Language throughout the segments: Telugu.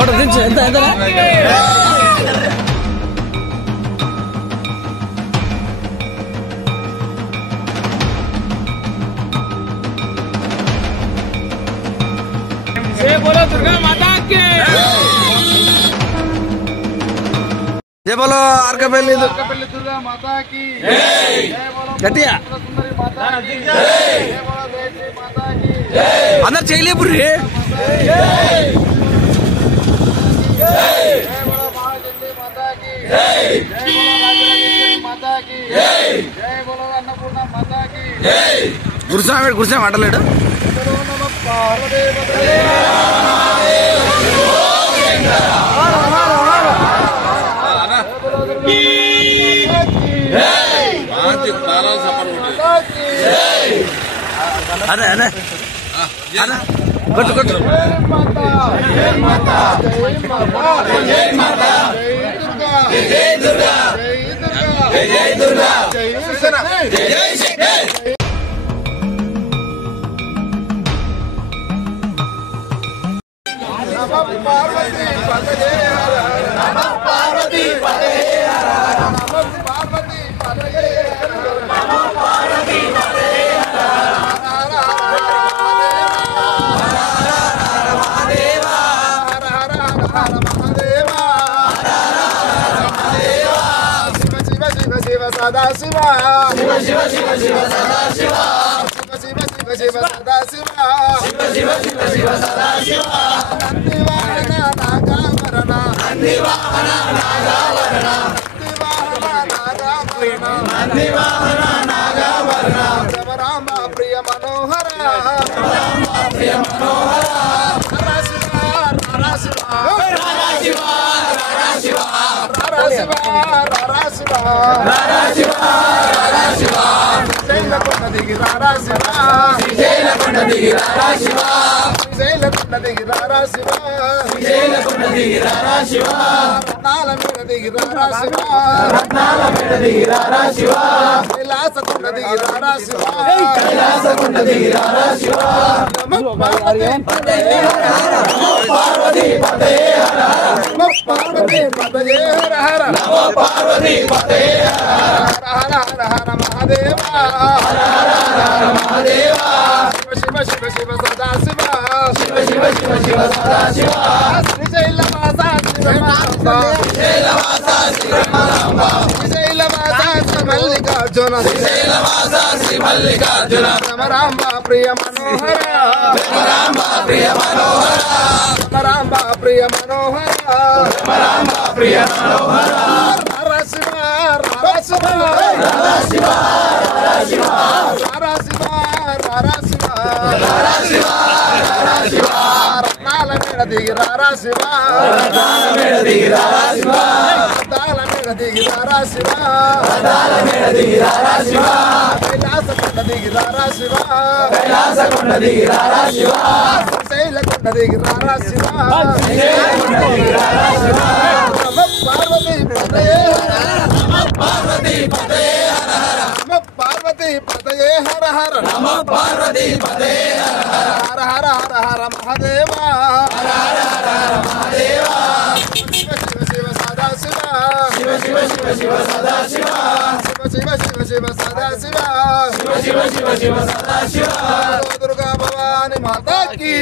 ఫోటో దించు ఎంత ఎంత बोलो दुर्गा माता की जय बोलो आरकपल्ली दुर्गा माता की गट्टिया सुंदरी माता की जय बोलो देवी माता की अंदर चाहिए पुरी जय बोलो महाचंडी माता की जय बोलो राजराजेश्वरी माता की जय बोलो अन्नपूर्णा माता की गुरुसा माटलेడు అదే అదే కొట్టు కొట్టు सदा शिवा शिव शिव शिव शिव सदा शिवा शिव शिव शिव शिव सदा शिवा शिव शिव शिव शिव सदा शिवा नंदिवाहन नागावरण नंदिवाहन नागावरण नंदिवाहन नागावरण राम प्रिय मनोहर प्रिय मनोहर रारा शिवा रारा शिवा रारा शिवा रारा शिवा रारा शिवा रारा शिवा रारा शिवा रारा शिवा శ్రీశైల కొండ దిగి రారా శివా శ్రీశైల కొండ దిగి రారా శివా శ్రీశైల కొండ దిగి రారా శివా శ్రీశైల కొండ దిగి రారా శివా రత్నాల మీద దిగి రారా శివా రత్నాల మీద దిగి రారా శివా కైలాస కొండ దిగి రారా శివా కైలాస కొండ దిగి రారా శివా నమో పార్వతీ పతయే హర హర నమో పార్వతీ పతయే హర హర నమో పార్వతీ పతయే హర హర నమో పార్వతీ పతయే హర హర హర హర మహాదేవ హర హర హర మహాదేవ శివ శివ శివ సదా శివ శివ శివ శివ శివ సదా శివ శ్రీశైలవాస శ్రీరామ శ్రీశైలవాస శ్రీరామ శ్రీశైలవాస శ్రీ మల్లికార్జున శ్రీశైలవాస శ్రీ మల్లికార్జున రామ ప్రియ మనోహర రామ ప్రియ మనోహర రామ ప్రియ మనోహర రామ ప్రియ మనోహర హర శివ హర శివ హర శివ హర శివ హర శివ హర శివ హర శివ హర శివ రత్నాల మీద దిగి రారా శివ రత్నాల మీద దిగి రారా శివ రత్నాల మీద దిగి రారా శివ రత్నాల మీద దిగి రారా శివ కైలాస కొండ దిగి రారా శివ కైలాస కొండ దిగి రారా శివ శ్రీశైల కొండ దిగి రారా శివ శ్రీశైల కొండ దిగి రారా శివ నమో పార్వతీ పతయే హర నమో పార్వతీ పతయే హర హర నమో పార్వతీ పతయే హర హర నమో పార్వతీ పతయే హర హర హర హర హర మహాదేవ హర హర హర హర మహాదేవ శివ శివ శివ సదా శివ శివ శివ శివ శివ సదా శివ శివ శివ శివ శివ సదా శివ శివ శివ శివ శివ సదా శివ దుర్గా భవాని మాతా కీ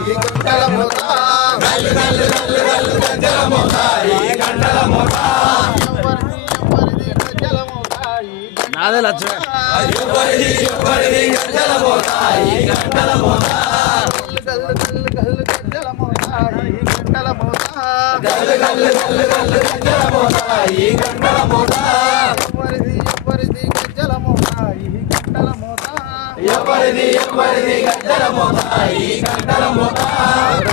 ఈ గంటల మోత గల్లు గల్లు గల్లు గల్లు గంటల మోత ఈ గంటల మోత ఎవరిది గంటల మోత నాదే లచ్చ ఎవరిది గంటల మోత ఈ గంటల మోత గల్లు గల్లు గల్లు గంటల మోత ఈ గంటల మోత గల్లు గల్లు గల్లు గల్లు గంటల మోత ఈ గంటల మోత ఎవరిది గంటల మోత ఈ గంటల మోత ఎవరిది గంటల మోత ఈ గంటల మోత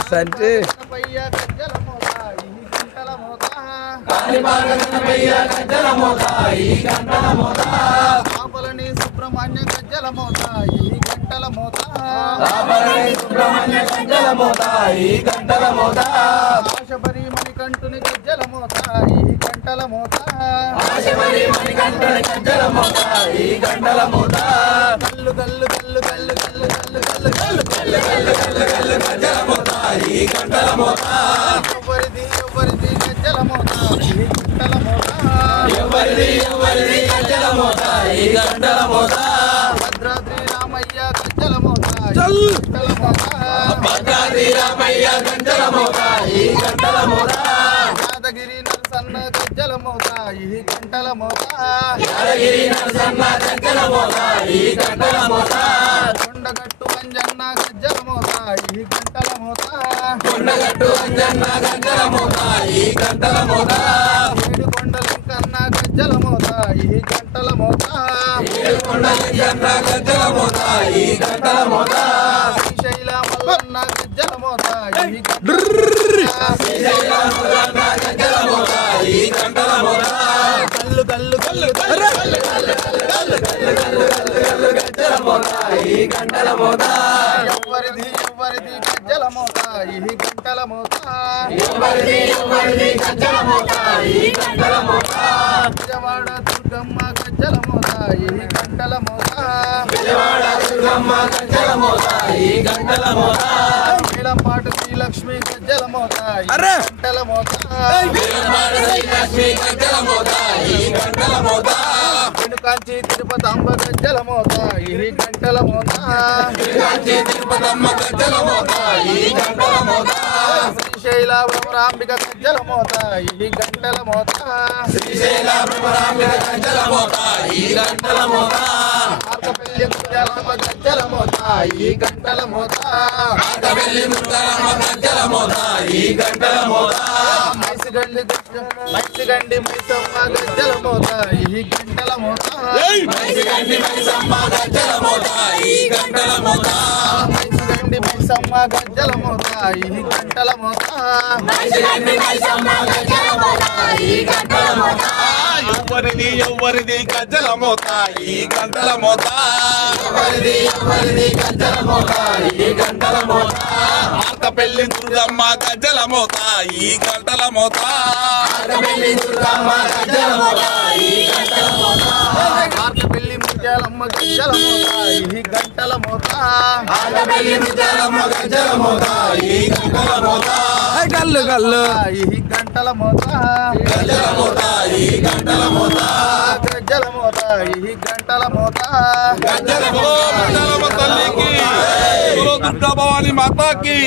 సంటి పయ్య గంటల మోత ఈ గంటల మోత కాలిబాగ పయ్య గంటల మోత ఈ గంటల మోత ఆపలని సుబ్రహ్మణ్య గంటల మోత ఈ గంటల మోత ఆపలని సుబ్రహ్మణ్య గంటల మోత ఈ గంటల మోత ఆశబరి మణికంఠుని గంటల మోత ఈ గంటల మోత ఆశబరి మణికంఠుని గంటల మోత ఈ గంటల మోత గల్లు గల్లు గల్లు గల్లు గల్లు గల్లు గల్లు భద్రాద్రి రామయ్య గజ్జల మోత యాదగిరి నరసన్న గజ్జల మోత ఈ గంటల మోత కొండగట్టు అంజన్న గజ్జల మోత ఈ గంటల మోత ఏడు కొండలంకన్న గజ్జల మోత ఈ గంటల మోత శ్రీశైల మల్లన్న గజ్జల మోత ఈ గంటల మోత కల్లు కల్లు కల్లు ఎవరిది గజ్జల మోత ఈ గంటల మోత విజయవాడ దుర్గమ్మ గజ్జల మోత ఈ గంటల మోత నీలంపాటు శ్రీలక్ష్మి గజ్జల మోత ఈ గంటల మోత వెనుకాంచి తిరుపతమ్మ గజ్జల మోత ఈ గంటల మోత శ్రీశైల భ్రమరాంబిక గజ్జల మోత ఈ గంటల మోత ఆర్కపల్లి ముత్యాలమ్మ గజ్జల మోత ఈ గంటల మోత మైసిగండి మైసమ్మ గజ్జల మోత ఈ గంటల మోత మైసిగండి మైసమ్మ గజ్జల మోత ఈ గంటల మోత ఎవరిది గజ్జల మోత ఈ గంటల మోత ఆర్కపల్లి దుర్గమ్మ గజ్జల మోత ఈ గంటల మోత ఆర్కపల్లి ముత్యాలమ్మ గజ్జల మోత ఈ గంటల మోత కల్లు కల్లు ఈ గంటల మోత గజ్జల మోత ఈ గంటల మోత తల్లికి దుర్గా భవాని మాతాకి